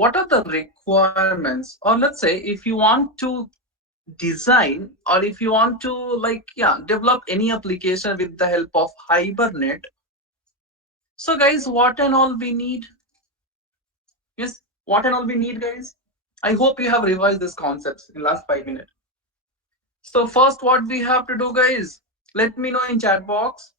what are the requirements, or let's say if you want to design, or if you want to develop any application with the help of hibernate. So guys, what and all we need? Yes, what and all we need, guys? I hope you have revised this concepts in last 5 minutes. So first, what we have to do, guys, let me know in chat box.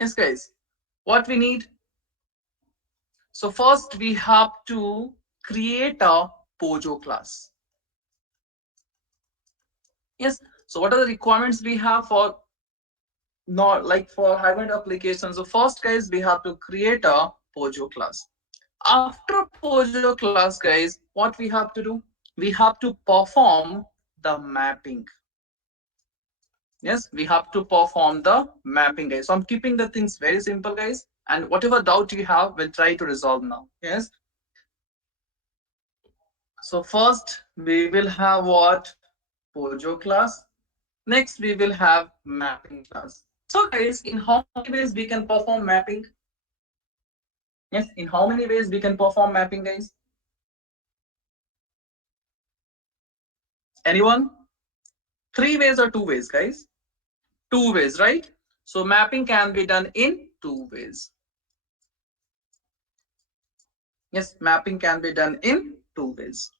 Yes, guys, what we need? So first we have to create a Pojo class. Yes. So what are the requirements we have for not like for hybrid applications? So first, guys, we have to create a Pojo class. After Pojo class, guys, what we have to do? We have to perform the mapping. Yes, we have to perform the mapping, guys. So I'm keeping the things very simple, guys. And whatever doubt you have, we'll try to resolve now. Yes. So first we will have what? Pojo class. Next we will have mapping class. So guys, in how many ways we can perform mapping? Yes, in how many ways we can perform mapping, guys? Anyone? 3 ways or 2 ways, guys? 2 ways, right? So mapping can be done in 2 ways. Yes, mapping can be done in 2 ways.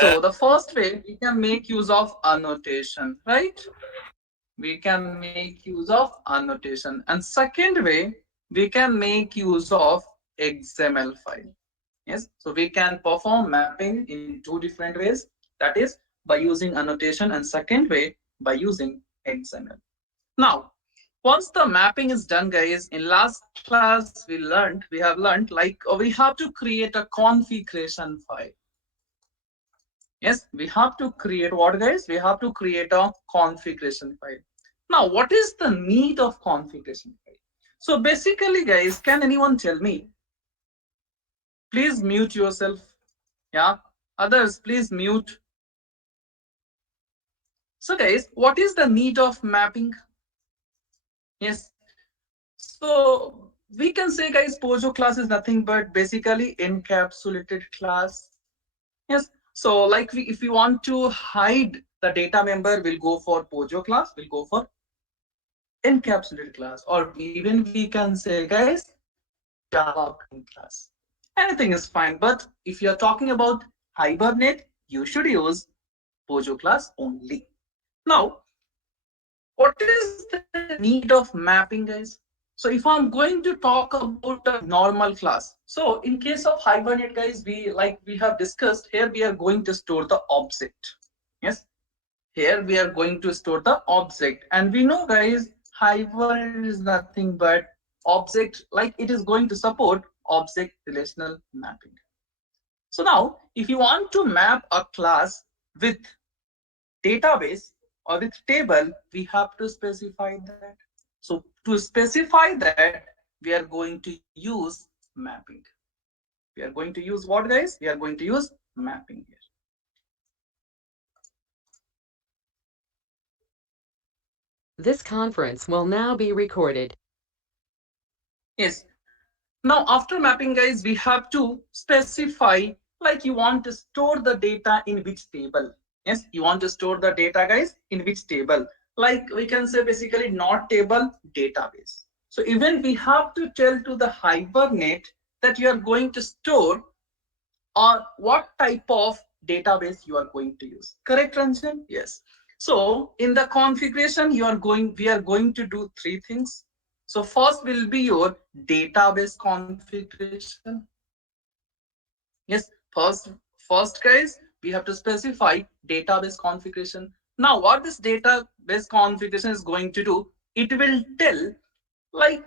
So the first way, we can make use of annotation, right? We can make use of annotation. And second way, we can make use of XML file. Yes, so we can perform mapping in 2 different ways. That is by using annotation, and second way by using XML. Now, once the mapping is done, guys, in last class we have learned we have to create a configuration file. Yes, we have to create what, guys? We have to create a configuration file. Now, what is the need of configuration file? So basically, guys, can anyone tell me? Please mute yourself. Yeah. Others, please mute. So guys, what is the need of mapping? Yes. So we can say, guys, Pojo class is nothing but basically encapsulated class. Yes. So if we want to hide the data member, we'll go for Pojo class. We'll go for encapsulated class, or even we can say, guys, Java binding class. Anything is fine. But if you're talking about Hibernate, you should use Pojo class only. Now, what is the need of mapping, guys? So if I'm going to talk about a normal class, so in case of Hibernate, guys, we have discussed, here we are going to store the object. Yes, here we are going to store the object, and we know, guys, Hibernate is nothing but object, like it is going to support object relational mapping. So now, if you want to map a class with database or with table, we have to specify that. So to specify that, we are going to use mapping. We are going to use what, guys? We are going to use mapping here. This conference will now be recorded. Yes. Now after mapping, guys, we have to specify, like you want to store the data in which table. Yes, you want to store the data, guys, in which table. Like we can say basically not table, database. So even we have to tell to the Hibernate that you are going to store or what type of database you are going to use. Correct, Ranjan? Yes. So in the configuration, we are going to do 3 things. So first will be your database configuration. Yes, first guys, we have to specify database configuration. Now, what this database configuration is going to do, it will tell like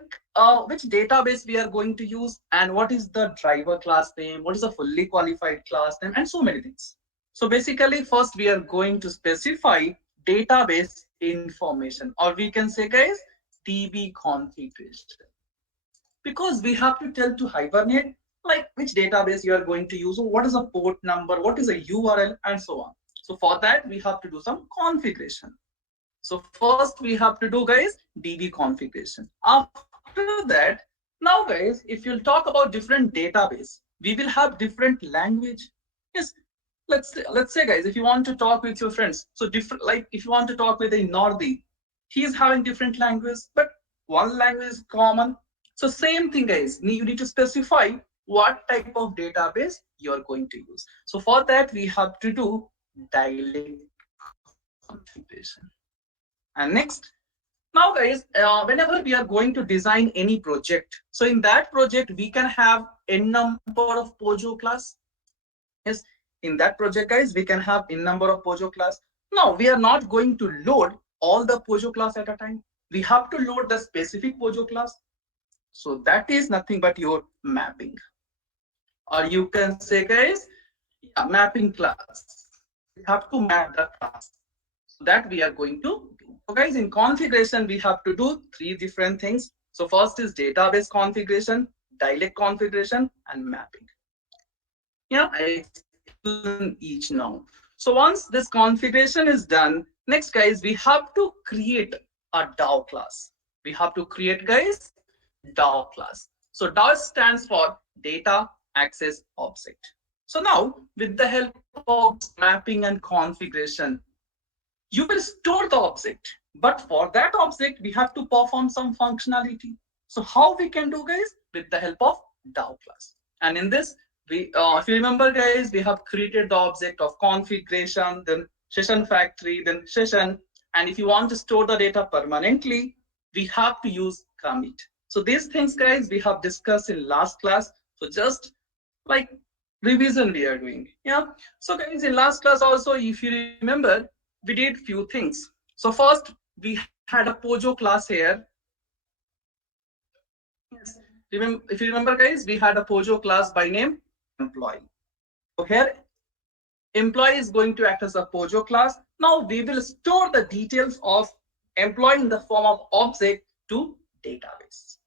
which database we are going to use, and what is the driver class name, what is the fully qualified class name, and so many things. So basically, first we are going to specify database information, or we can say, guys, DB configuration, because we have to tell to Hibernate like which database you are going to use, or what is a port number, what is a URL, and so on. So for that, we have to do some configuration. So first we have to do guys DB configuration. After that, now guys, if you'll talk about different database, we will have different language. Yes, let's say guys, if you want to talk with your friends, so different, like if you want to talk with a Nordi, he is having different language, but one language is common. So same thing guys, you need to specify what type of database you are going to use. So for that we have to do dialect configuration. And next, now guys, whenever we are going to design any project, so in that project we can have n number of Pojo class. Yes, in that project guys, we can have n number of Pojo class. Now we are not going to load all the Pojo class at a time. We have to load the specific Pojo class. So that is nothing but your mapping. Or you can say guys, yeah, mapping class. We have to map the class. So that we are going to do. So guys, in configuration, we have to do three different things. So first is database configuration, dialect configuration, and mapping. Yeah, I'll explain each now. So once this configuration is done, next guys, we have to create a DAO class. We have to create guys DAO class. So DAO stands for data access object. So now with the help of this mapping and configuration, you will store the object, but for that object we have to perform some functionality. So how we can do guys? With the help of DAO class. And in this, we if you remember guys, we have created the object of configuration, then session factory, then session. And if you want to store the data permanently, we have to use commit. So these things guys we have discussed in last class. So just like revision we are doing. Yeah, so guys, in last class also, if you remember, we did few things. So first we had a Pojo class here. Yes, remember, if you remember guys, we had a Pojo class by name employee. So here employee is going to act as a Pojo class. Now we will store the details of employee in the form of object to database.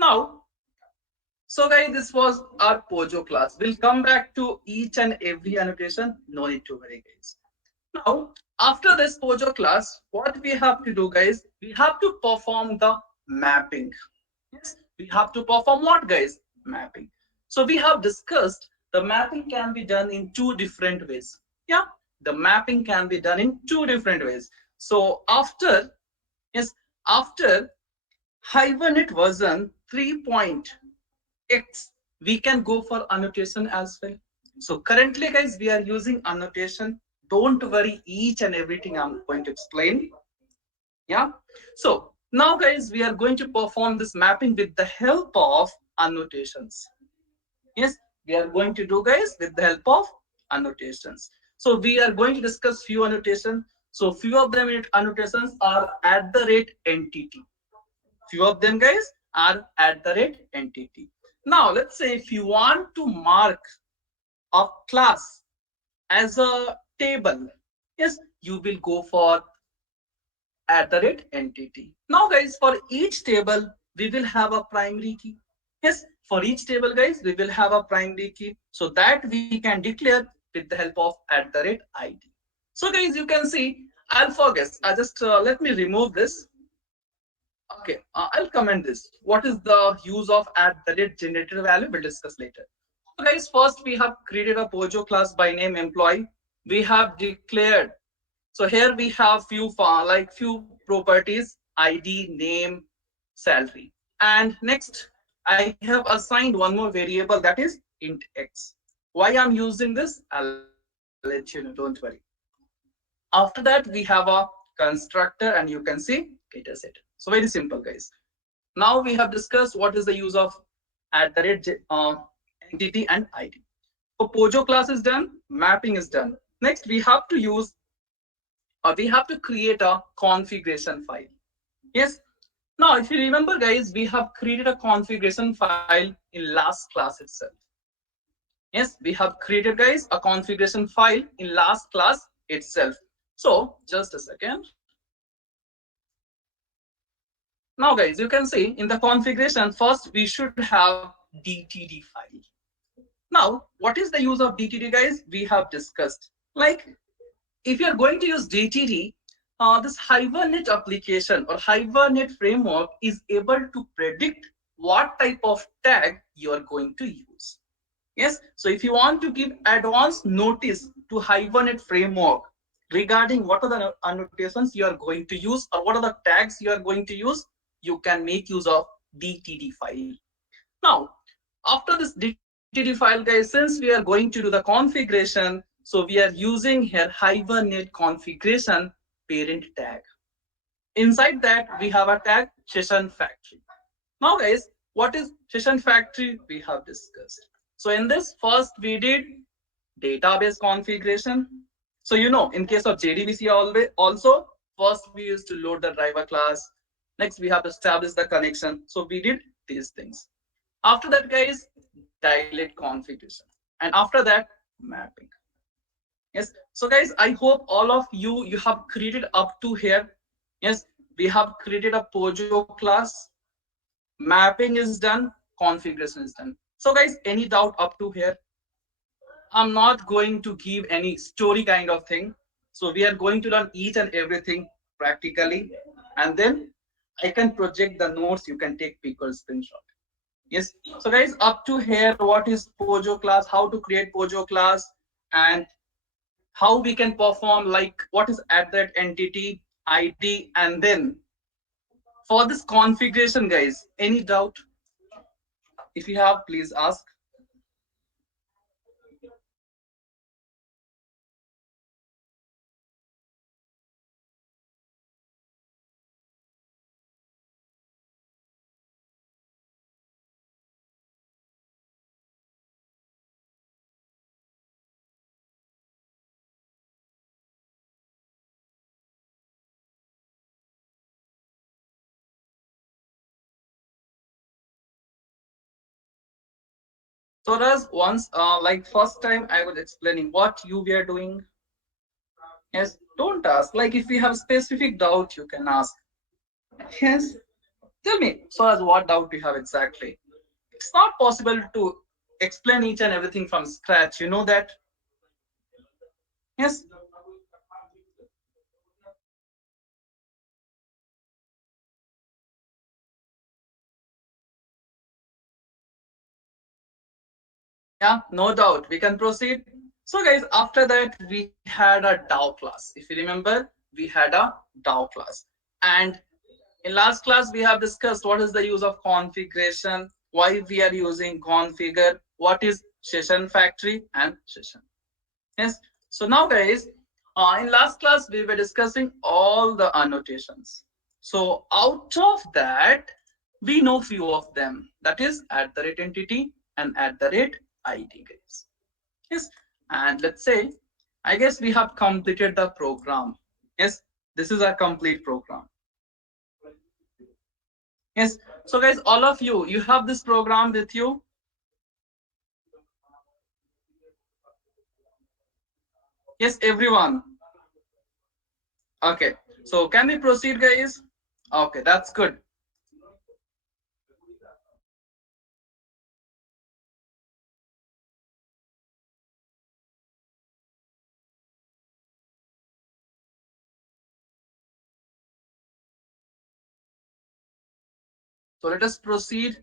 Now, so guys, this was our Pojo class. We'll come back to each and every annotation. No need to worry guys. Now, after this Pojo class, what we have to do, guys? We have to perform the mapping. Yes, we have to perform what, guys? Mapping. So we have discussed the mapping can be done in two different ways. Yeah, the mapping can be done in two different ways. So after, yes, after Hibernate version 3.x, we can go for annotation as well. So currently, guys, we are using annotation. Don't worry, each and everything I'm going to explain. Yeah. So now, guys, we are going to perform this mapping with the help of annotations. Yes, we are going to do, guys, with the help of annotations. So we are going to discuss few annotations. So few of them annotations are at the rate entity. Few of them guys are at the rate entity. Now let's say if you want to mark a class as a table, yes, you will go for at the rate entity. Now guys, for each table we will have a primary key. Yes, for each table guys we will have a primary key, so that we can declare with the help of at the rate id. So guys, you can see, I'll forget, I just let me remove this. Okay, I'll comment this. What is the use of at the rate generated value? We'll discuss later. So guys, first we have created a Pojo class by name employee. We have declared. So here we have few properties: ID, name, salary, and next I have assigned one more variable, that is int x. Why I'm using this? I'll let you know. Don't worry. After that, we have a constructor, and you can see data set. So very simple, guys. Now we have discussed what is the use of at the rate entity and ID. So Pojo class is done, mapping is done. Next, we have to use we have to create a configuration file. Yes. Now, if you remember, guys, we have created a configuration file in last class itself. Yes, we have created, guys, a configuration file in last class itself. So just a second. Now, guys, you can see in the configuration, first we should have DTD file. Now, what is the use of DTD, guys? We have discussed. Like, if you're going to use DTD, this hibernate application or hibernate framework is able to predict what type of tag you are going to use. Yes, so if you want to give advance notice to hibernate framework regarding what are the annotations you are going to use or what are the tags you are going to use, you can make use of DTD file. Now, after this DTD file, guys, since we are going to do the configuration, so we are using here hibernate configuration parent tag. Inside that, we have a tag session factory. Now, guys, what is session factory? We have discussed. So in this, first we did database configuration. So in case of JDBC always also, first we used to load the driver class. Next, we have to establish the connection. So we did these things. After that, guys, dilate configuration. And after that, mapping. Yes. So guys, I hope all of you have created up to here. Yes, we have created a Pojo class. Mapping is done, configuration is done. So guys, any doubt up to here? I'm not going to give any story kind of thing. So we are going to learn each and everything practically, and then I can project the notes. You can take picture screenshot. Yes. So guys, up to here, what is Pojo class? How to create Pojo class, and how we can perform, like what is at that entity ID, and then for this configuration, guys, any doubt? If you have, please ask. So does once, like first time I was explaining what you were doing. Yes, don't ask. Like if you have specific doubt, you can ask. Yes, tell me. So as what doubt you have exactly? It's not possible to explain each and everything from scratch. You know that. Yes. Yeah, no doubt. We can proceed. So, guys, after that, we had a DAO class. If you remember, we had a DAO class. And in last class, we have discussed what is the use of configuration, why we are using configure, what is session factory and session. Yes. So now, guys, in last class, we were discussing all the annotations. So out of that, we know few of them. That is at the rate entity and at the rate ID, guys. Yes. And let's say, I guess we have completed the program. Yes. This is a complete program. Yes. So guys, all of you have this program with you. Yes, everyone. Okay. So can we proceed, guys? Okay, that's good. So let us proceed.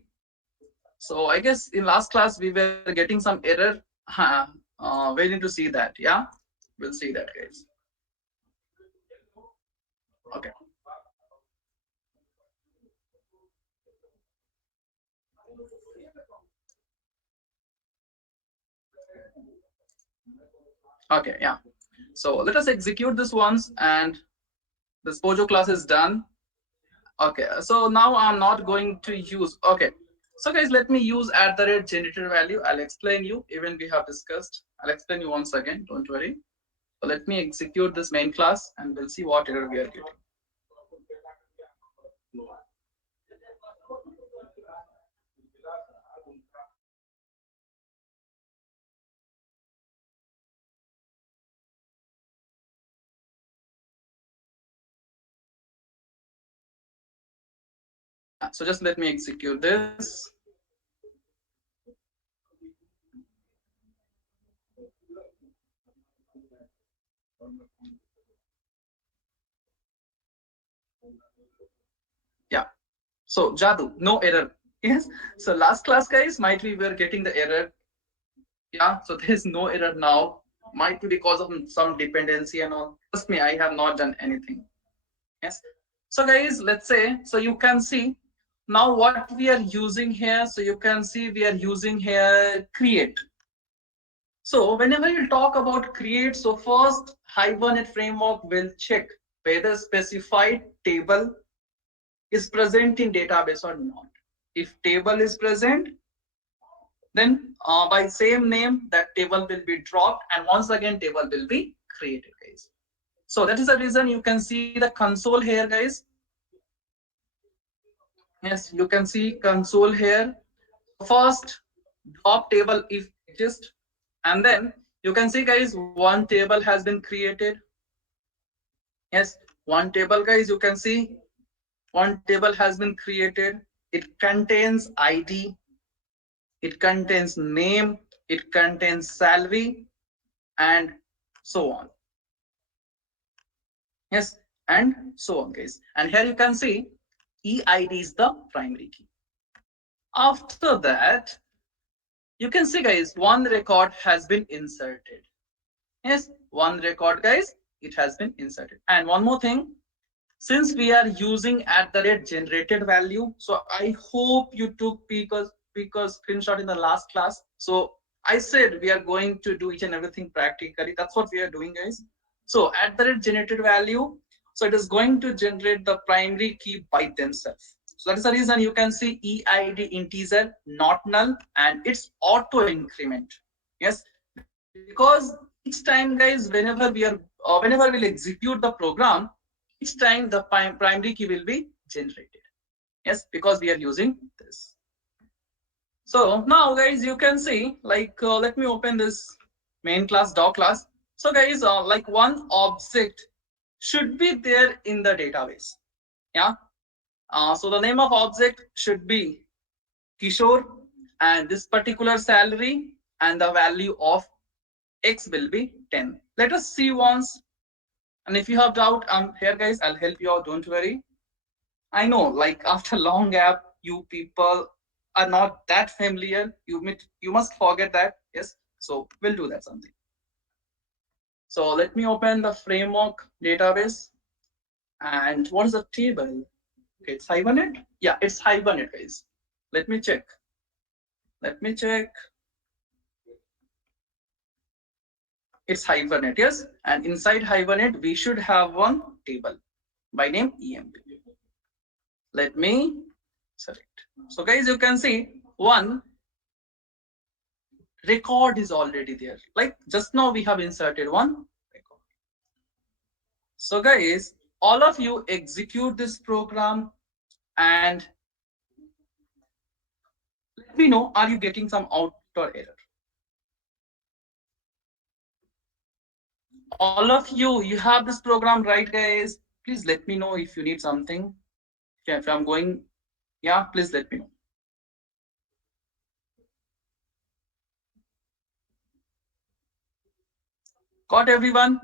So I guess in last class we were getting some error. Waiting to see that. Yeah, we'll see that, guys. Okay. Okay. Yeah. So let us execute this once, and this Pojo class is done. Okay. So now I'm not going to use. Okay. So guys, let me use at the rate generator value. I'll explain you. Even we have discussed. I'll explain you once again. Don't worry. So let me execute this main class, and we'll see what error we are getting. Yeah. So just let me execute this. So Jadu, no error. Yes. So last class, guys, might we were getting the error. Yeah. So there is no error now. Might be because of some dependency and all. Trust me, I have not done anything. Yes. So guys, let's say, so you can see now what we are using here. So you can see we are using here create. So whenever you talk about create, so first Hibernate framework will check whether specified table is present in database or not. If table is present, then by same name that table will be dropped and once again table will be created, guys. So that is the reason you can see the console here, guys. Yes, you can see console here. First drop table if exist, and then you can see, guys, one table has been created. Yes, one table, guys, you can see one table has been created. It contains ID, it contains name, it contains salary, and so on. Yes, and so on, guys. And here you can see EID is the primary key. After that, you can see, guys, one record has been inserted. Yes, one record, guys, it has been inserted. And one more thing, since we are using at the rate generated value, so I hope you took because screenshot in the last class. So I said we are going to do each and everything practically. That's what we are doing, guys. So at the rate generated value, so it is going to generate the primary key by themselves. So that is the reason you can see EID integer not null and it's auto increment. Yes, because each time, guys, whenever we'll execute the program, each time the primary key will be generated. Yes, because we are using this. So now, guys, you can see, like, let me open this main class, doc class. So guys, like one object should be there in the database. Yeah. So the name of object should be Kishore, and this particular salary and the value of X will be 10. Let us see once. And if you have doubt, here, guys, I'll help you out. Don't worry. I know, like after long gap, you people are not that familiar. You must forget that. Yes. So we'll do that something. So let me open the framework database. And what is the table? Okay, it's Hibernate. Yeah, it's Hibernate, guys. Let me check. Let me check. It's Hibernate, yes. And inside Hibernate, we should have one table by name EMP. Let me select. So guys, you can see one record is already there. Like just now we have inserted one record. So guys, all of you execute this program and let me know, are you getting some output or error? All of you have this program, right, guys? Please let me know if you need something. Okay, if I'm going, yeah, please let me know. Got everyone?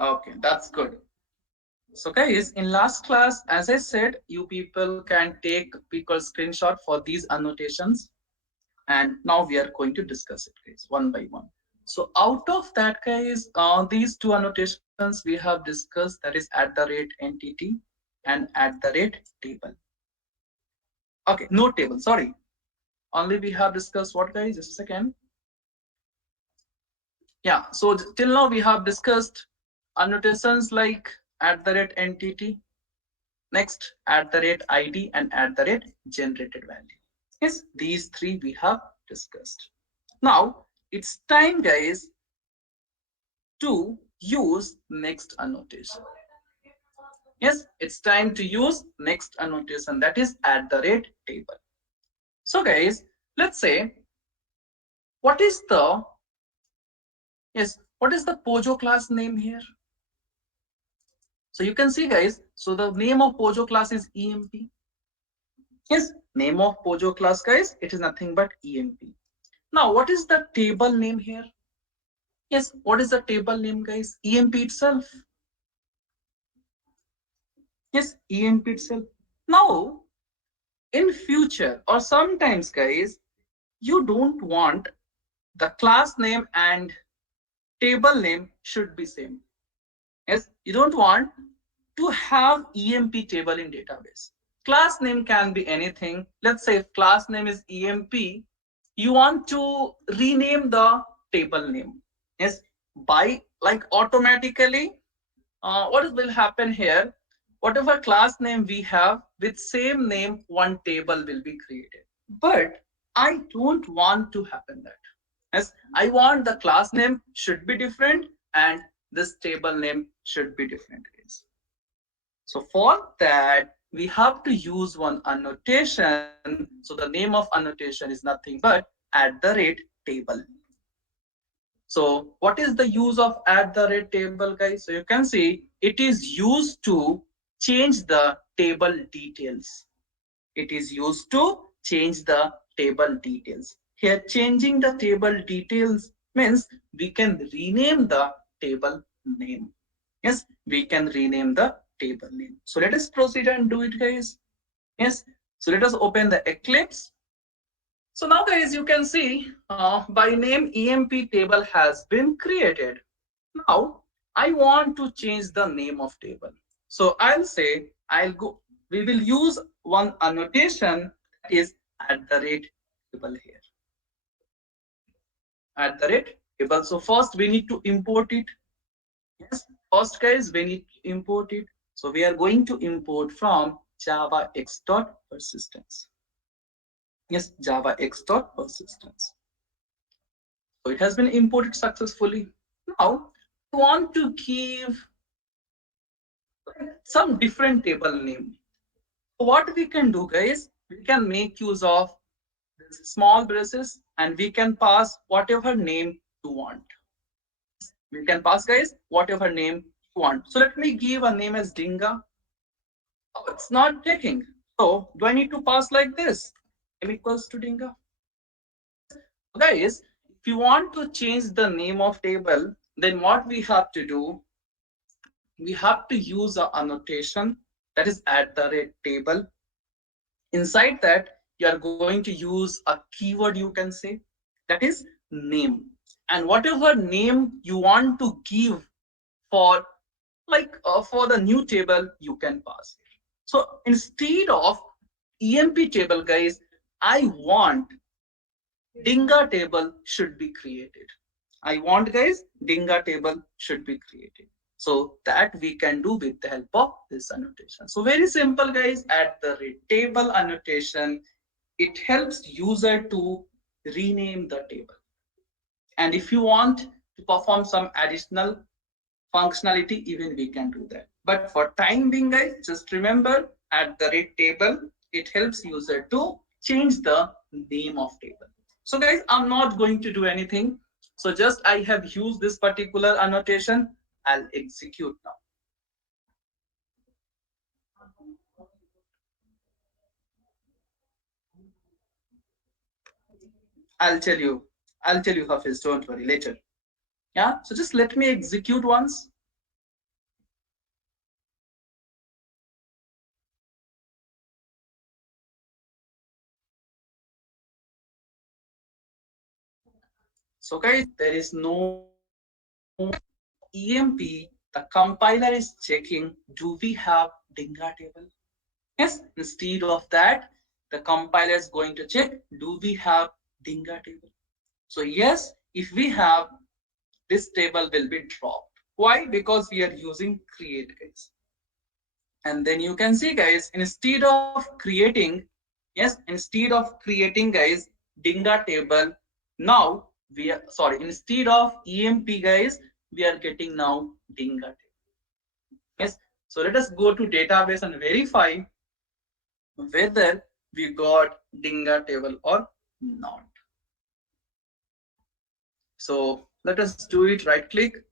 Okay, that's good. So guys, in last class, as I said, you people can take people screenshot for these annotations. And now we are going to discuss it, guys, one by one. So out of that, guys, these two annotations we have discussed, that is at the rate entity and at the rate table. Okay, no table, sorry. Only we have discussed what, guys? Just a second. Yeah, so till now we have discussed annotations like at the rate entity, next at the rate ID, and at the rate generated value. Yes, these three we have discussed. Now it's time, guys, to use next annotation. Yes, it's time to use next annotation, that is at the rate table. So guys, let's say what is the, yes, what is the Pojo class name here? So you can see, guys, so the name of Pojo class is EMP. Yes, name of Pojo class, guys, it is nothing but EMP. Now what is the table name here? Yes, what is the table name, guys? EMP itself. Yes, EMP itself. Now, in future or sometimes, guys, you don't want the class name and table name should be same. Yes, you don't want to have EMP table in database. Class name can be anything. Let's say if class name is EMP, you want to rename the table name. Yes, by like automatically, what will happen here? Whatever class name we have with same name, one table will be created. But I don't want to happen that. Yes, I want the class name should be different and this table name should be different. So for that, we have to use one annotation. So the name of annotation is nothing but @table. So what is the use of @table, guys? So you can see it is used to change the table details. It is used to change the table details. Here, changing the table details means we can rename the table name. Yes, we can rename the table name. So let us proceed and do it, guys. Yes, so let us open the Eclipse. So now, guys, you can see by name EMP table has been created. Now, I want to change the name of table. So I'll say, we will use one annotation that is @table here. @table. So first we need to import it. Yes, first guys, we need to import it. So we are going to import from Java x.persistence. Yes, Java x.persistence. So it has been imported successfully. Now, I want to give some different table name. So what we can do, guys, we can make use of this small braces and we can pass whatever name you want. We can pass, guys, whatever name you want. So let me give a name as Dinga. Oh, it's not taking. So do I need to pass like this? M equals to Dinga. Guys, if you want to change the name of table, then what we have to do, we have to use a annotation that is @table. Inside that, you are going to use a keyword, you can say, that is name. And whatever name you want to give for for the new table, you can pass. So instead of EMP table, guys, I want Dinga table should be created. I want, guys, Dinga table should be created. So that we can do with the help of this annotation. So very simple, guys. @table annotation, it helps user to rename the table. And if you want to perform some additional functionality, even we can do that. But for time being, guys, just remember @table, it helps user to change the name of table. So guys, I'm not going to do anything. So just I have used this particular annotation. I'll execute now. I'll tell you. I'll tell you, Hafiz. Don't worry. Later. Yeah. So just let me execute once. So guys, there is no EMP. The compiler is checking. Do we have Dinga table? Yes, instead of that, the compiler is going to check, do we have Dinga table? So yes, if we have, this table will be dropped. Why? Because we are using create, guys. And then you can see, guys, instead of creating, yes, instead of creating, guys, Dinga table, now we are, sorry, instead of EMP, guys, we are getting now Dinga table. Yes, so let us go to database and verify whether we got Dinga table or not. So let us do it. Right click,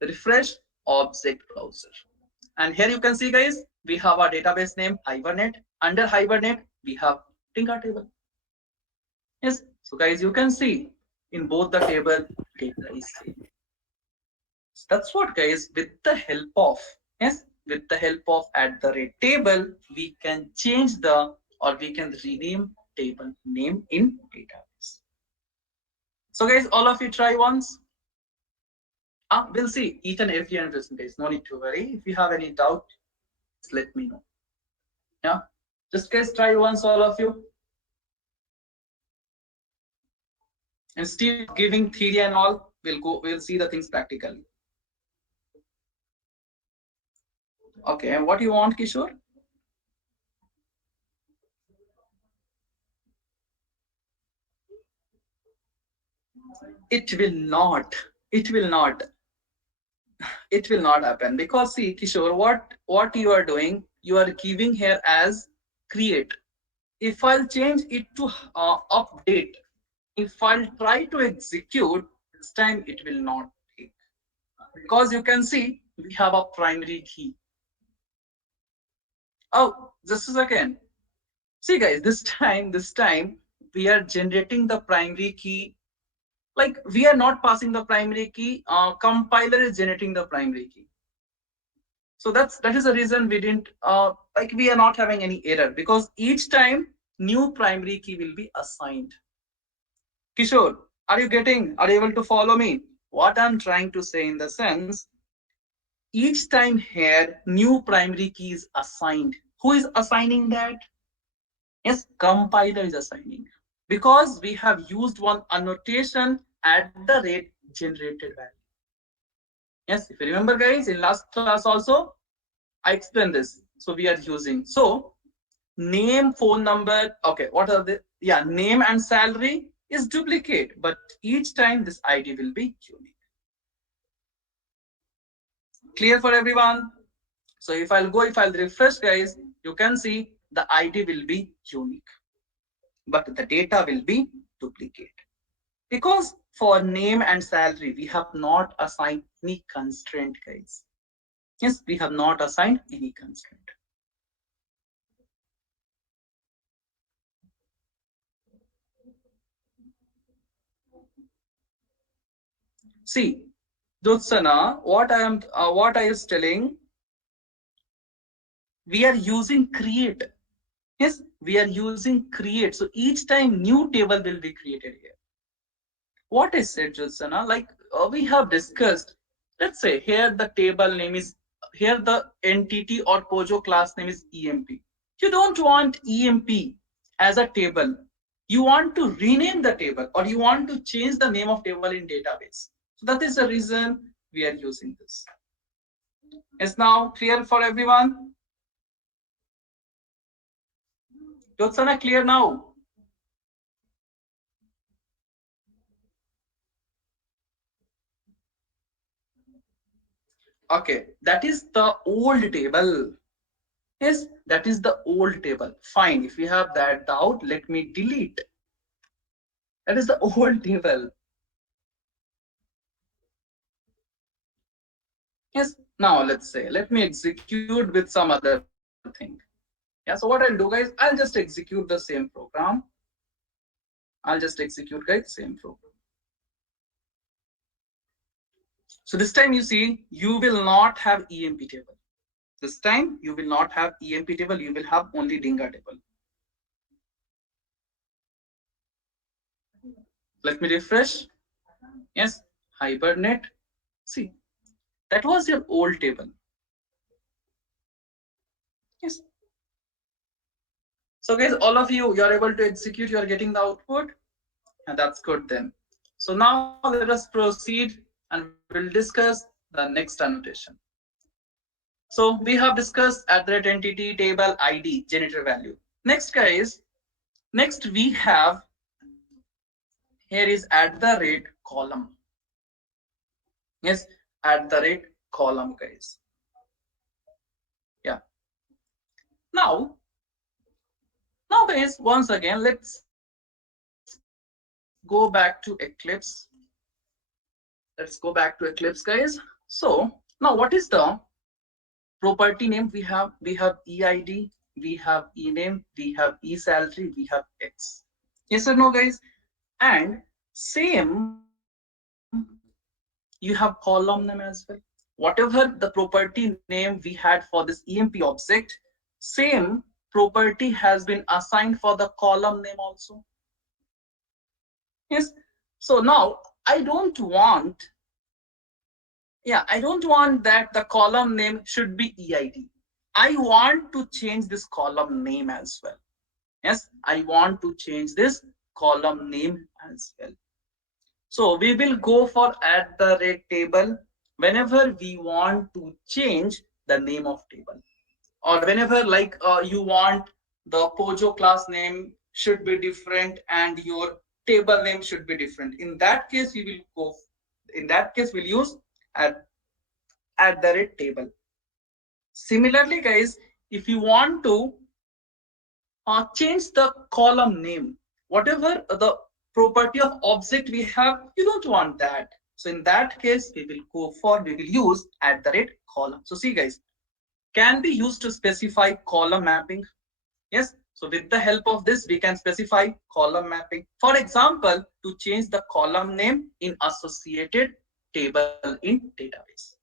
refresh object browser. And here you can see, guys, we have our database name Hibernate. Under Hibernate, we have Dinga table. Yes. So guys, you can see in both the table data is same. That's what guys, with the help of, yes, with the help of at the rate table, we can change the, or we can rename table name in database. So guys, all of you try once. We'll see each and every understand guys. No need to worry. If you have any doubt, just let me know. Yeah. Just guys try once, all of you. Instead of giving theory and all, we'll see the things practically. Okay, and what you want, Kishore? It will not. It will not. It will not happen because see, Kishore, what you are doing, you are giving here as create. If I'll change it to update, if I'll try to execute, this time it will not take because you can see we have a primary key. Oh, just a second. See, guys, this time we are generating the primary key. Like we are not passing the primary key. Compiler is generating the primary key. So that is the reason we didn't like we are not having any error because each time new primary key will be assigned. Kishore, are you getting? Are you able to follow me? What I'm trying to say in the sense, each time here new primary key is assigned. Who is assigning that? Yes, compiler is assigning because we have used one annotation at the rate generated value. Yes, if you remember, guys, in last class also I explained this. So we are using name, phone number. Okay, what are the, yeah, name and salary is duplicate, but each time this ID will be unique. Clear for everyone? So if I'll refresh, guys, you can see the ID will be unique, but the data will be duplicate. Because for name and salary, we have not assigned any constraint, guys. Yes, we have not assigned any constraint. See, Dutsana, what I was telling, we are using create. Yes, we are using create. So each time new table will be created here. What is it, Dutsana? Like we have discussed. Let's say here the table name is, here the entity or Pojo class name is EMP. You don't want EMP as a table. You want to rename the table or you want to change the name of table in database. So that is the reason we are using this. Is now clear for everyone? Jyotsana, clear now? Okay, that is the old table. Yes, that is the old table. Fine, if you have that doubt, let me delete. That is the old table. Yes, now let's say, let me execute with some other thing. Yeah, so what I'll do, guys, I'll just execute the same program. I'll just execute, guys, same program. So this time you see, you will not have EMP table. This time you will not have EMP table, you will have only Dinga table. Let me refresh. Yes, hibernate. See, that was your old table. Yes. So guys, all of you are able to execute, you are getting the output, and that's good then. So now let us proceed and we'll discuss the next annotation. So we have discussed at the rate entity table ID generator value. Next guys, next we have, here is at the rate column. Yes, at the rate column, guys. Yeah. Now, now guys, once again, let's go back to Eclipse. Let's go back to Eclipse, guys. So now what is the property name we have? We have EID, we have ename, we have e salary, we have X. Yes or no, guys? And Same, you have column name as well. Whatever the property name we had for this EMP object, same property has been assigned for the column name also. Yes. So now I don't want, yeah, I don't want that the column name should be EID. I want to change this column name as well. Yes, I want to change this column name as well. So we will go for at the rate table whenever we want to change the name of table, or whenever like you want the Pojo class name should be different and your table name should be different. In that case, we will go. In that case, we'll use at the rate table. Similarly, guys, if you want to change the column name, whatever the property of object we have, you don't want that. So in that case, we will use at the rate column. So see guys, can be used to specify column mapping. Yes. So with the help of this, we can specify column mapping. For example, to change the column name in associated table in database.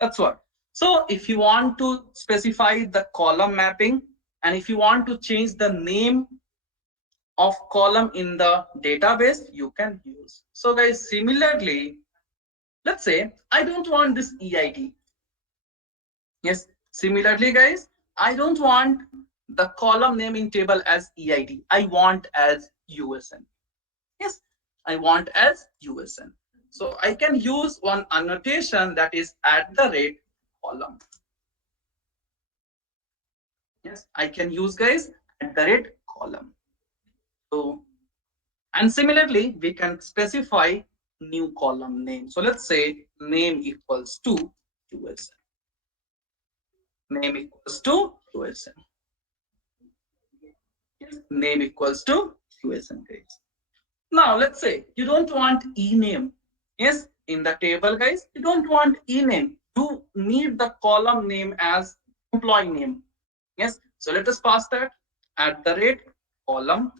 That's what. So if you want to specify the column mapping, and if you want to change the name of column in the database, you can use. So guys, similarly, let's say I don't want this EID. Yes, similarly guys, I don't want the column name in table as EID. I want as USN. Yes, I want as USN. So I can use one annotation that is at the rate column. Yes, I can use guys at the rate column. So, and similarly, we can specify new column name. So let's say name equals to USN. Name equals to USN. Name equals to USN guys. Now let's say you don't want ename. Yes, in the table guys, you don't want ename. You need the column name as employee name. Yes, so let us pass that at the rate column,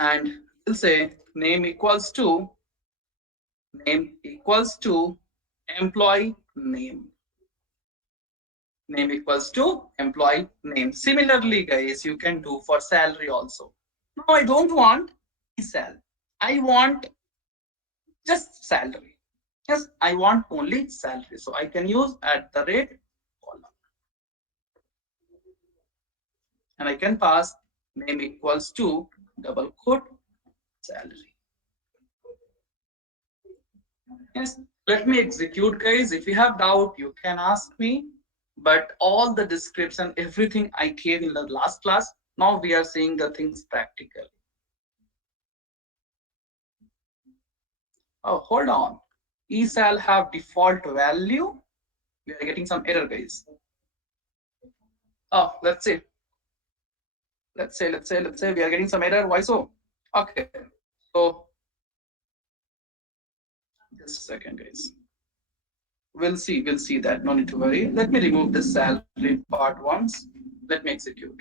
and we'll say name equals to employee name. Name equals to employee name. Similarly guys, you can do for salary also. Now I don't want sal, I want just salary. Yes, I want only salary, so I can use at the rate column, and I can pass name equals to double quote salary. Yes, let me execute guys. If you have doubt, you can ask me. But all the description, everything I gave in the last class, now we are seeing the things practically. Oh, hold on. ESAL have default value. We are getting some error guys. Oh, let's say we are getting some error. Why so? Okay, so just a second guys. We'll see that. No need to worry. Let me remove this salary part once. Let me execute.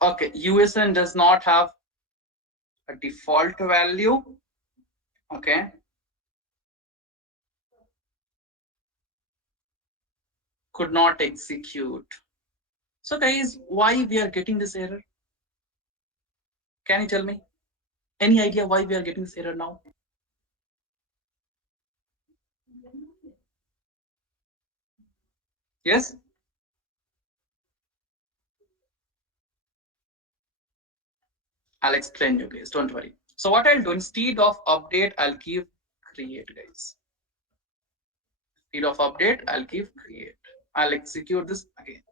Okay, USN does not have a default value. Okay, could not execute. So guys, why we are getting this error? Can you tell me? Any idea why we are getting this error now? Yes, I'll explain you guys. Don't worry. So what I'll do, instead of update, I'll give create guys. Instead of update, I'll give create. I'll execute this again.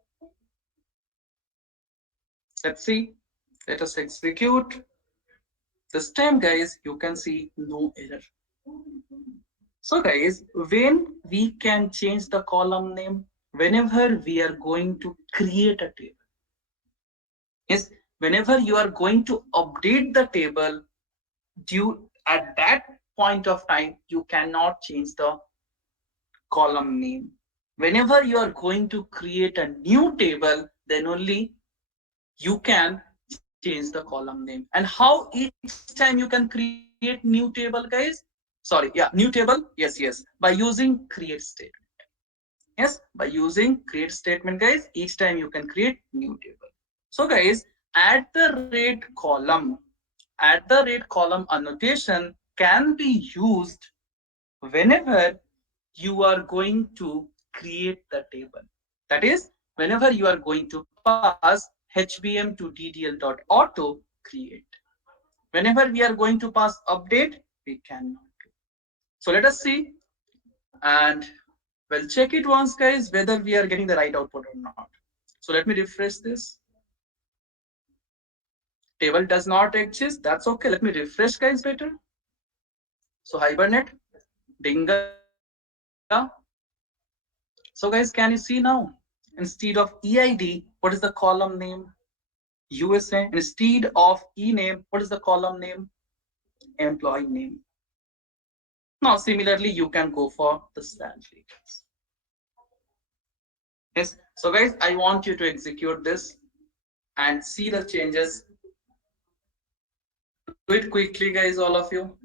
Let's see. Let us execute. This time guys, you can see no error. So guys, when we can change the column name, whenever we are going to create a table. Yes, whenever you are going to update the table, due at that point of time, you cannot change the column name. Whenever you are going to create a new table, then only you can change the column name. And how each time you can create new table, guys? Sorry, yeah, new table. Yes, yes. By using create statement. Yes, by using create statement, guys. Each time you can create new table. So, guys, at the rate column, annotation can be used whenever you are going to create the table. That is, whenever you are going to pass hbm to ddl.auto create. Whenever we are going to pass update, we cannot. So let us see, and we'll check it once, guys, whether we are getting the right output or not. So let me refresh this. Table does not exist. That's okay. Let me refresh, guys, better. So hibernate, dinga. So guys, can you see now? Instead of EID, what is the column name? USA. Instead of ename, what is the column name? Employee name. Now, similarly, you can go for the salary. Yes. So guys, I want you to execute this and see the changes. Do it quickly, guys, all of you.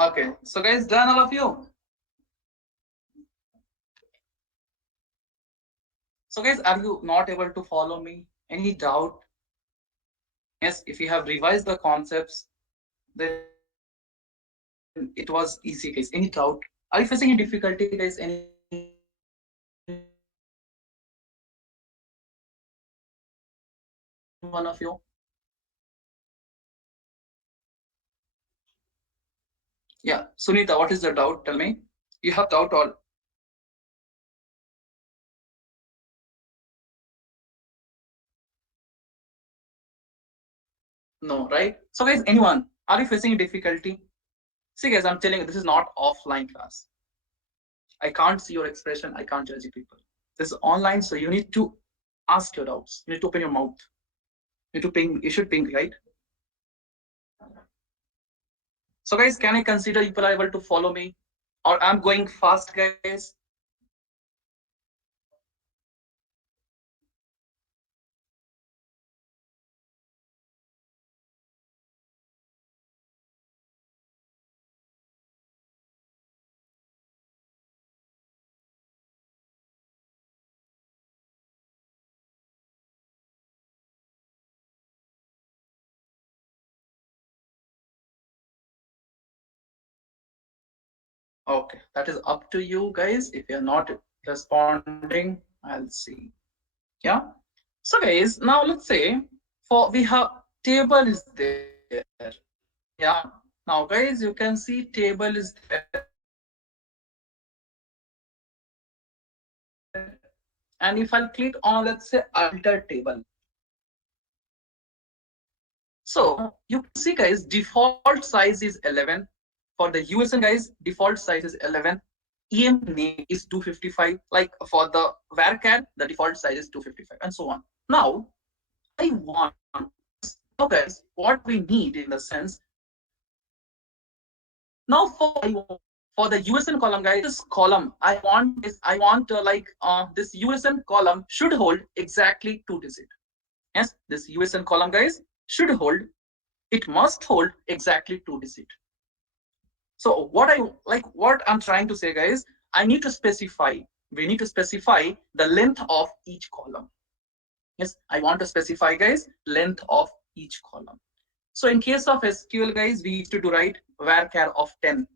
Okay. So guys, done all of you. So guys, are you not able to follow me? Any doubt? Yes, if you have revised the concepts, then it was easy, guys. Any doubt? Are you facing any difficulty, guys? Anyone of you? Yeah, Sunita, what is the doubt? Tell me. You have doubt all. No, right? So guys, anyone, are you facing difficulty? See guys, I'm telling you, this is not offline class. I can't see your expression. I can't judge people. This is online, so you need to ask your doubts. You need to open your mouth. You need to ping. You should ping, right? So guys, can I consider people are able to follow me, or I'm going fast, guys? Okay, that is up to you guys. If you're not responding, I'll see. Yeah. So guys, now let's say for we have table is there. Yeah. Now guys, you can see table is there. And if I'll click on, let's say, alter table. So you can see guys, default size is 11. For the USN guys, default size is 11. EM name is 255. Like for the varchar, the default size is 255 and so on. Now I want now guys, what we need in the sense, now for the USN column guys, this column this USN column should hold exactly 2 digit. Yes, this USN column guys should hold, it must hold exactly 2 digit. So what I'm trying to say guys, I need to specify we need to specify the length of each column. Yes, I want to specify guys length of each column. So in case of SQL guys, we used to do write varchar of 10.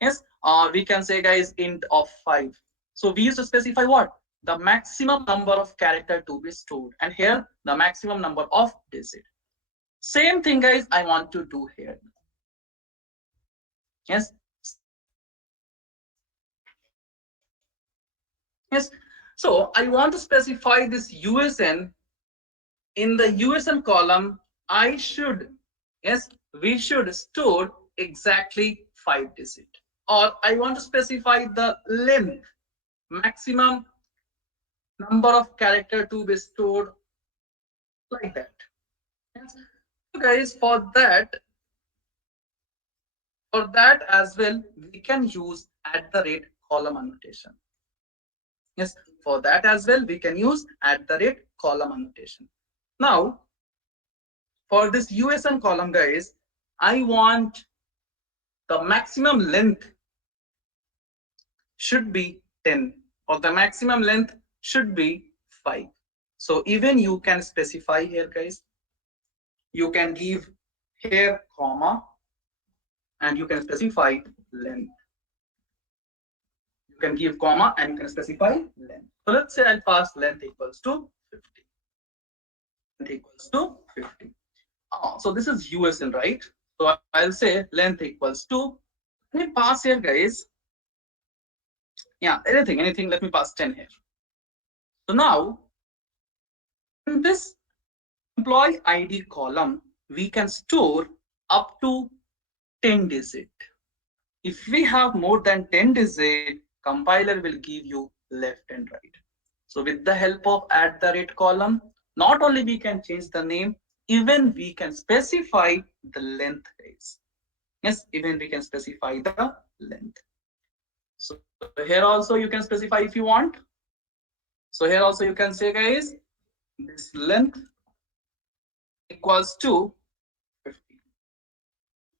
Yes, or we can say guys int of 5. So we used to specify what? The maximum number of character to be stored, and here the maximum number of digit. Same thing guys I want to do here. Yes, yes. So I want to specify this USN. In the USN column, I should, yes, we should store exactly 5 digit. Or I want to specify the length, maximum number of character to be stored, like that. Yes. So guys, for that as well, we can use at the rate column annotation. Yes, for that as well, we can use at the rate column annotation. Now, for this USN column, guys, I want the maximum length should be 10, or the maximum length should be 5. So even you can specify here, guys. You can give here comma, and you can specify length. You can give comma and you can specify length. So let's say I'll pass length equals to 50. Length equals to 50. So this is USN, right? So I'll say length equals to, let me pass here, guys. Yeah, anything. Let me pass 10 here. So now in this employee ID column, we can store up to 10 digit. If we have more than 10 digit, compiler will give you left and right. So with the help of at the rate column, not only we can change the name, even we can specify the length, guys. Yes, even we can specify the length. So here also you can specify if you want. So here also you can say, guys, this length equals to 50.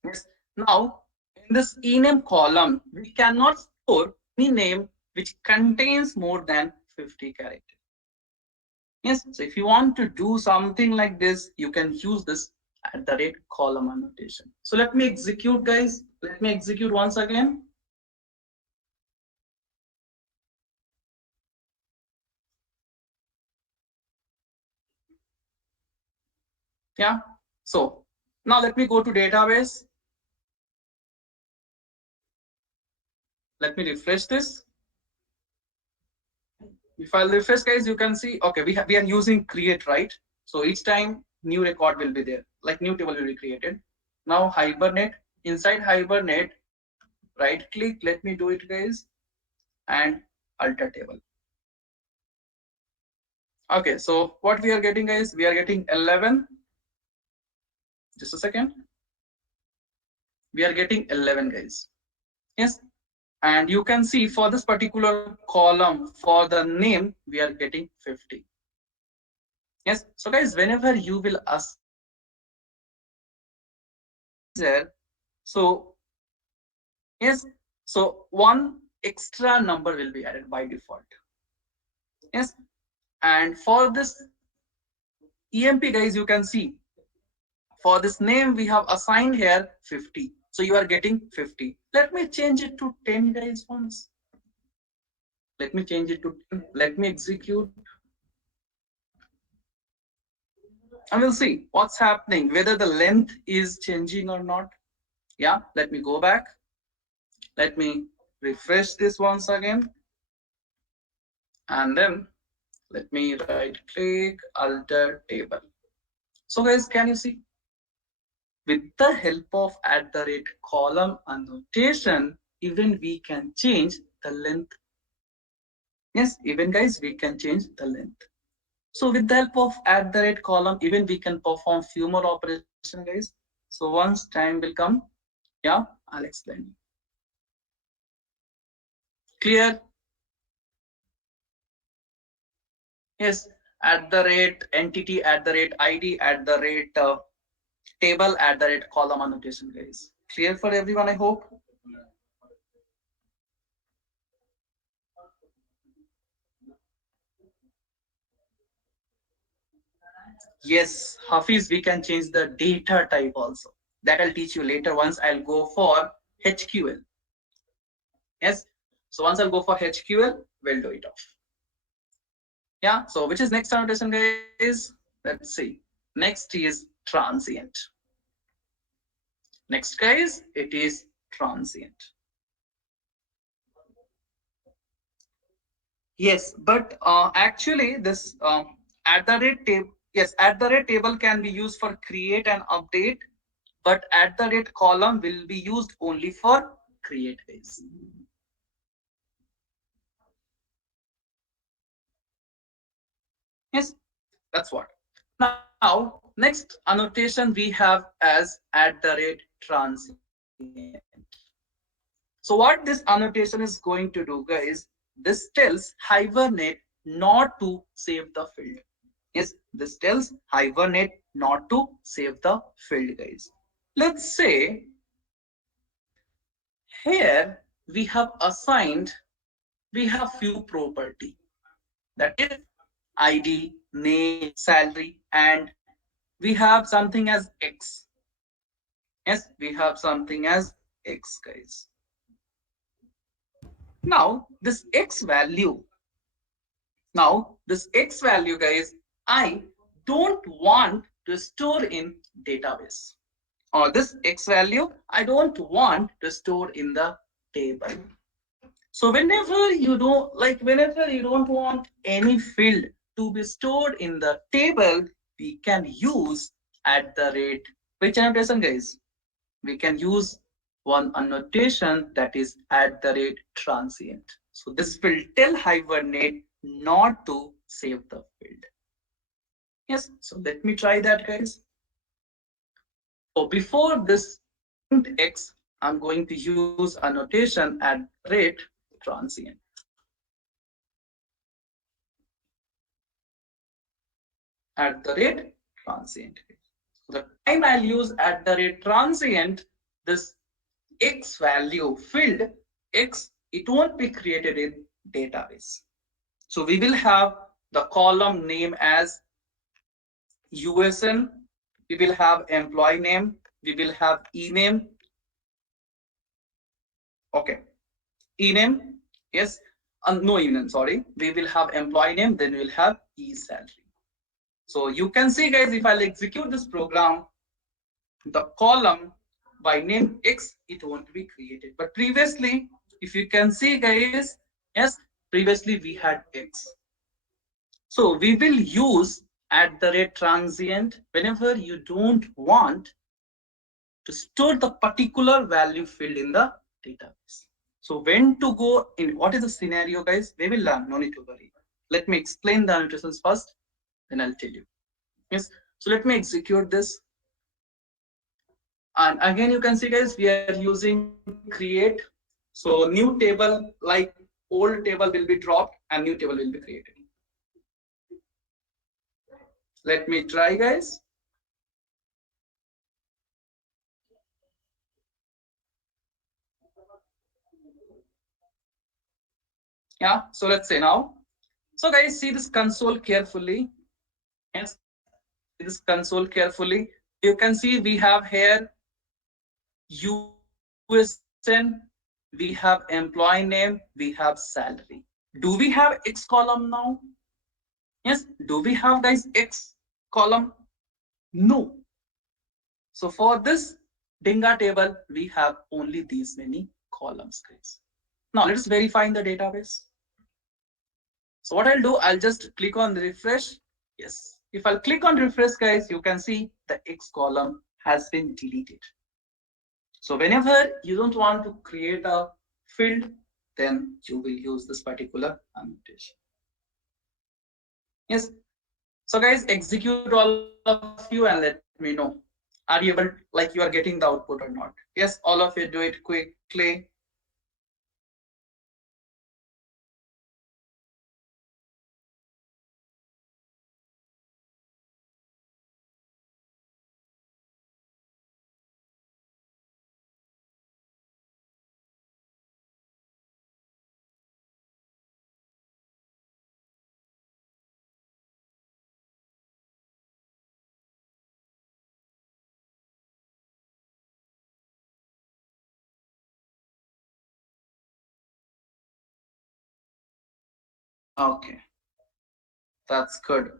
Yes. Now, in this ename column, we cannot store any name which contains more than 50 characters. Yes. So if you want to do something like this, you can use this at the rate column annotation. So let me execute, guys. Let me execute once again. Yeah. So now let me go to database. Let me refresh this. If I refresh, guys, you can see, okay, we are using create, right? So each time new record will be there, like new table will be created. Now hibernate, inside hibernate, right click, let me do it, guys, and alter table. Okay, so what we are getting, guys, we are getting 11. Just a second. We are getting 11, guys. Yes. And you can see for this particular column, for the name, we are getting 50. Yes. So guys, whenever you will assign user, so yes, so one extra number will be added by default. Yes. And for this EMP, guys, you can see for this name we have assigned here 50. So you are getting 50. Let me change it to 10, guys, once. Let me change it to 10. Let me execute. And we'll see what's happening, whether the length is changing or not. Yeah, let me go back. Let me refresh this once again. And then let me right click, alter table. So guys, can you see? With the help of at the rate column annotation, even we can change the length. Yes, even guys, we can change the length. So with the help of at the rate column, even we can perform few more operations, guys. So once time will come, yeah, I'll explain. Clear? Yes, at the rate entity, at the rate ID, at the rate table, at the rate column annotation, guys. Clear for everyone, I hope. Yes, Hafiz, we can change the data type also. That I'll teach you later once I'll go for HQL. Yes. So once I'll go for HQL, we'll do it off. Yeah. So which is next annotation, guys? Let's see. Next is transient. Next, guys, it is transient. Yes, but actually, this at the rate table, yes, at the rate table can be used for create and update, but at the rate column will be used only for create, guys. Yes, that's what. Now, next annotation we have as at the rate transient. So what this annotation is going to do, guys, this tells hibernate not to save the field. Yes, this tells hibernate not to save the field, guys. Let's say here we have assigned, we have few property, that is id, name, salary, and we have something as x. Yes, we have something as x, guys. Now this x value, now this x value, guys, I don't want to store in database, or this x value I don't want to store in the table. So whenever you don't want any field to be stored in the table, we can use at the rate. Which annotation, guys? We can use one annotation, that is at the rate transient. So this will tell hibernate not to save the field. Yes, so let me try that, guys. So before this int x, I'm going to use annotation at rate transient. At the rate transient. So the time I'll use at the rate transient, this x value field x, it won't be created in database. So we will have the column name as USN, we will have employee name, we will have e-name, okay, e-name, yes, no e-name, sorry, we will have employee name, then we'll have e-salary. So you can see, guys, if I'll execute this program, the column by name x, it won't be created. But previously, if you can see, guys, yes, previously we had x. So we will use at the rate transient whenever you don't want to store the particular value field in the database. So when to go in, what is the scenario, guys? We will learn, no need to worry. Let me explain the annotations first, then I'll tell you. Yes, so let me execute this. And again, you can see, guys, we are using create. So new table, like old table will be dropped and new table will be created. Let me try, guys. Yeah, so let's say now. So guys, see this console carefully. Yes, see this console carefully. You can see we have here USN, we have employee name, we have salary. Do we have X column now? Yes, do we have, guys, X column? No. So for this Dinga table, we have only these many columns, guys. Now let us verify in the database. So what I'll do, I'll just click on refresh. Yes. If I'll click on refresh, guys, you can see the X column has been deleted. So whenever you don't want to create a field, then you will use this particular annotation. Yes. So guys, execute all of you and let me know. Are you able, like you are getting the output or not? Yes, all of you do it quickly. Okay, that's good.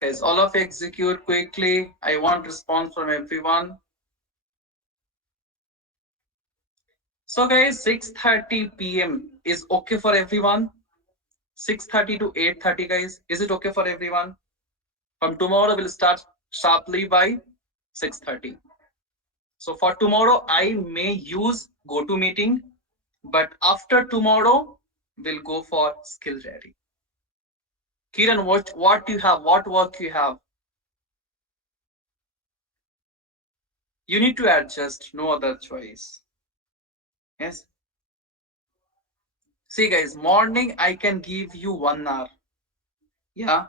Guys, all of you execute quickly. I want response from everyone. So guys, 6:30 p.m. is okay for everyone. 6:30 to 8:30, guys. Is it okay for everyone? From tomorrow, we'll start sharply by 6:30. So for tomorrow, I may use GoToMeeting, but after tomorrow, we'll go for skill ready. Kiran, what you have? What work you have? You need to adjust. No other choice. Yes. See, guys, morning I can give you 1 hour. Yeah.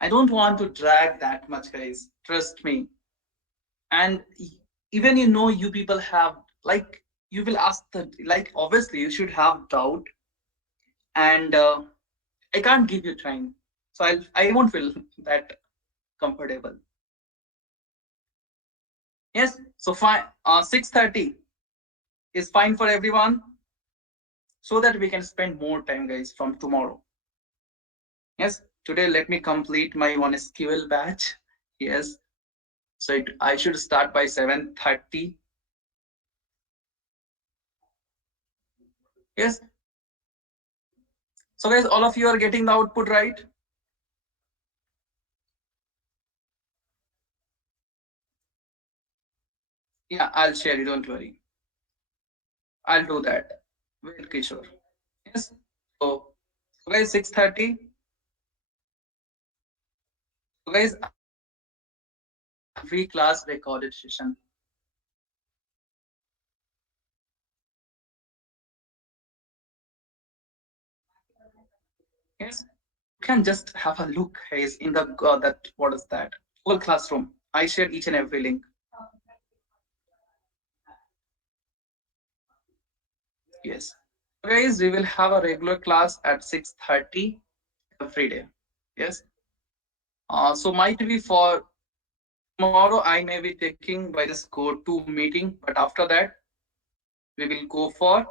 I don't want to drag that much, guys. Trust me. And even you people have like you will ask the like obviously you should have doubt, and I can't give you time, so I won't feel that comfortable. Yes, so fine. 6:30 is fine for everyone, so that we can spend more time, guys, from tomorrow. Yes, today let me complete my one SQL batch. Yes, so I should start by 7:30. Yes, so guys, all of you are getting the output right. Yeah, I'll share you, don't worry. I'll do that. Wait, Kishore. Yes. So, guys, 6:30. So, guys, I have every class recorded session. Yes. You can just have a look, guys, in the that what is that whole classroom. I share each and every link. Yes. So, guys, we will have a regular class at 6:30 every day. Yes. So might be for tomorrow I may be taking by this go to meeting, but after that we will go for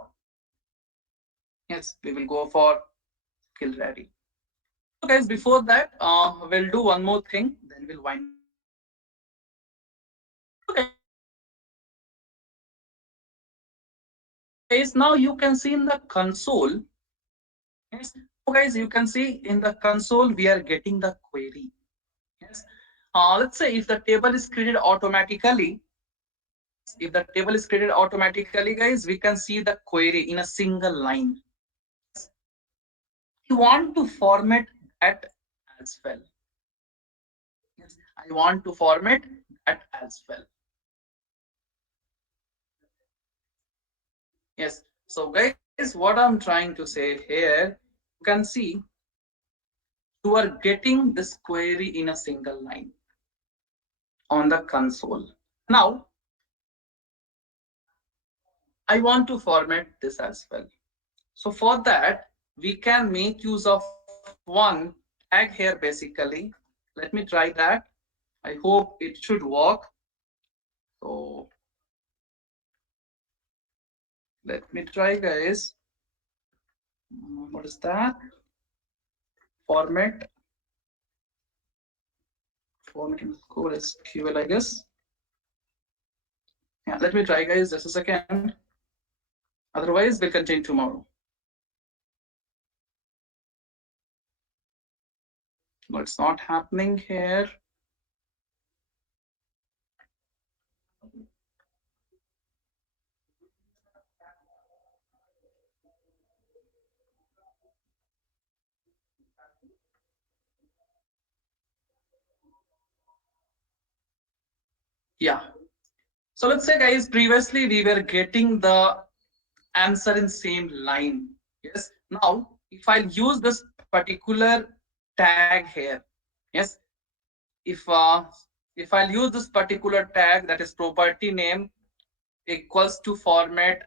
yes, we will go for skill ready. So guys, before that, we'll do one more thing, then we'll wind up this session. So guys, now you can see in the console. Yes. So guys, you can see in the console we are getting the query. Yes. Let's say if the table is created automatically. Yes, if the table is created automatically, guys, we can see the query in a single line. Yes, I want to format that as well. Yes, I want to format that as well. Yes. So guys, what I'm trying to say here, you can see you are getting this query in a single line on the console. Now, I want to format this as well. So for that, we can make use of one tag here basically. Let me try that. I hope it should work. So let me try, guys. What is that? Format, format underscore SQL, I guess. Yeah, let me try, guys, just a second. Otherwise, we'll continue tomorrow. What's not happening here? Yeah. So let's say, guys, previously we were getting the answer in same line. Yes. Now, if I use this particular tag here, yes, if uh, if I'll use this particular tag, that is property name equals to format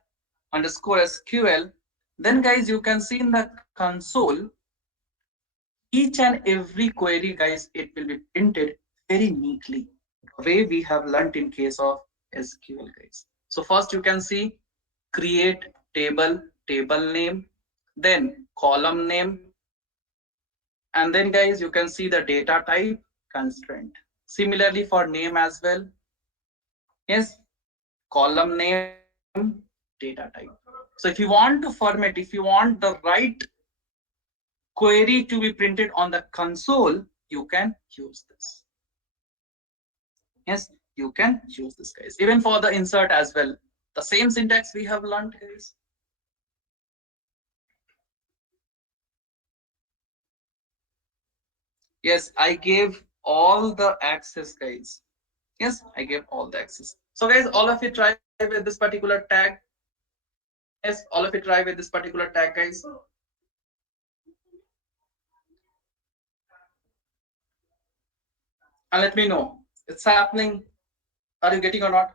underscore SQL, then guys you can see in the console each and every query, guys, it will be printed very neatly the way we have learnt in case of SQL, guys. So first you can see create table, table name, then column name, and then guys you can see the data type constraint. Similarly for name as well. Yes, column name, data type. So if you want to format, if you want the right query to be printed on the console, you can use this. Yes, you can use this guys. Even for the insert as well. The same syntax we have learned guys. Yes, I gave all the access guys. Yes, I gave all the access. So guys, all of you try with this particular tag. Yes, all of you try with this particular tag guys. And let me know. It's happening. Are you getting or not?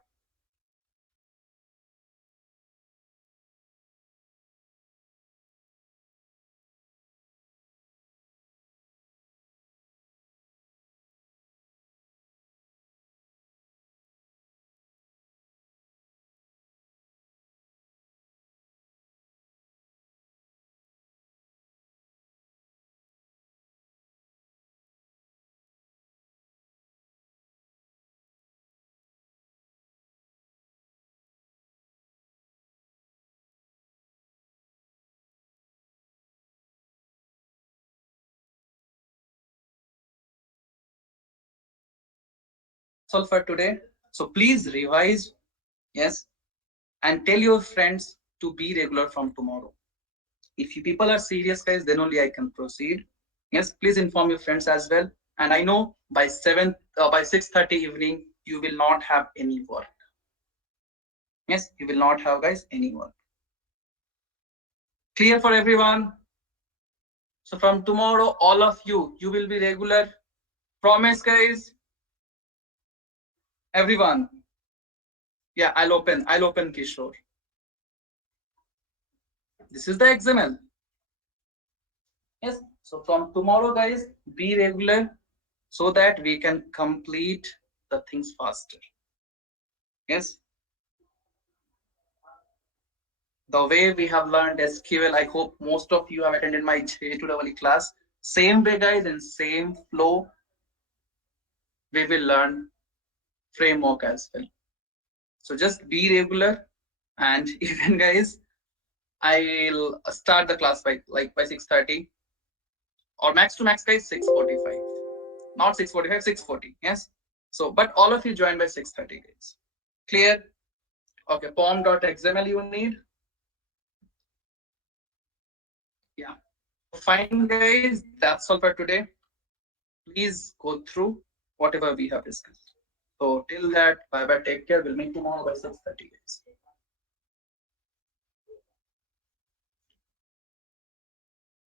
That's all for today. So please revise. Yes, and tell your friends to be regular from tomorrow. If you people are serious guys, then only I can proceed. Yes, please inform your friends as well. And I know by 7 by 6:30 evening you will not have any work. Yes, you will not have guys any work. Clear for everyone? So from tomorrow all of you will be regular. Promise guys. Everyone. Yeah, I'll open Kishore. This is the XML. Yes. So from tomorrow guys, be regular so that we can complete the things faster. Yes. The way we have learned SQL, I hope most of you have attended my J2EE class. Same way, guys, in same flow, we will learn framework as well. So just be regular, and even guys, I'll start the class by 6:30 or max to max, guys, 6:45. Not 6:45, 6:40. Yes. So, but all of you join by 6:30, guys. Clear? Okay. Pom.xml you need. Yeah. So fine, guys. That's all for today. Please go through whatever we have discussed. So till that, bye bye, take care. We'll meet tomorrow by 6:30 guys.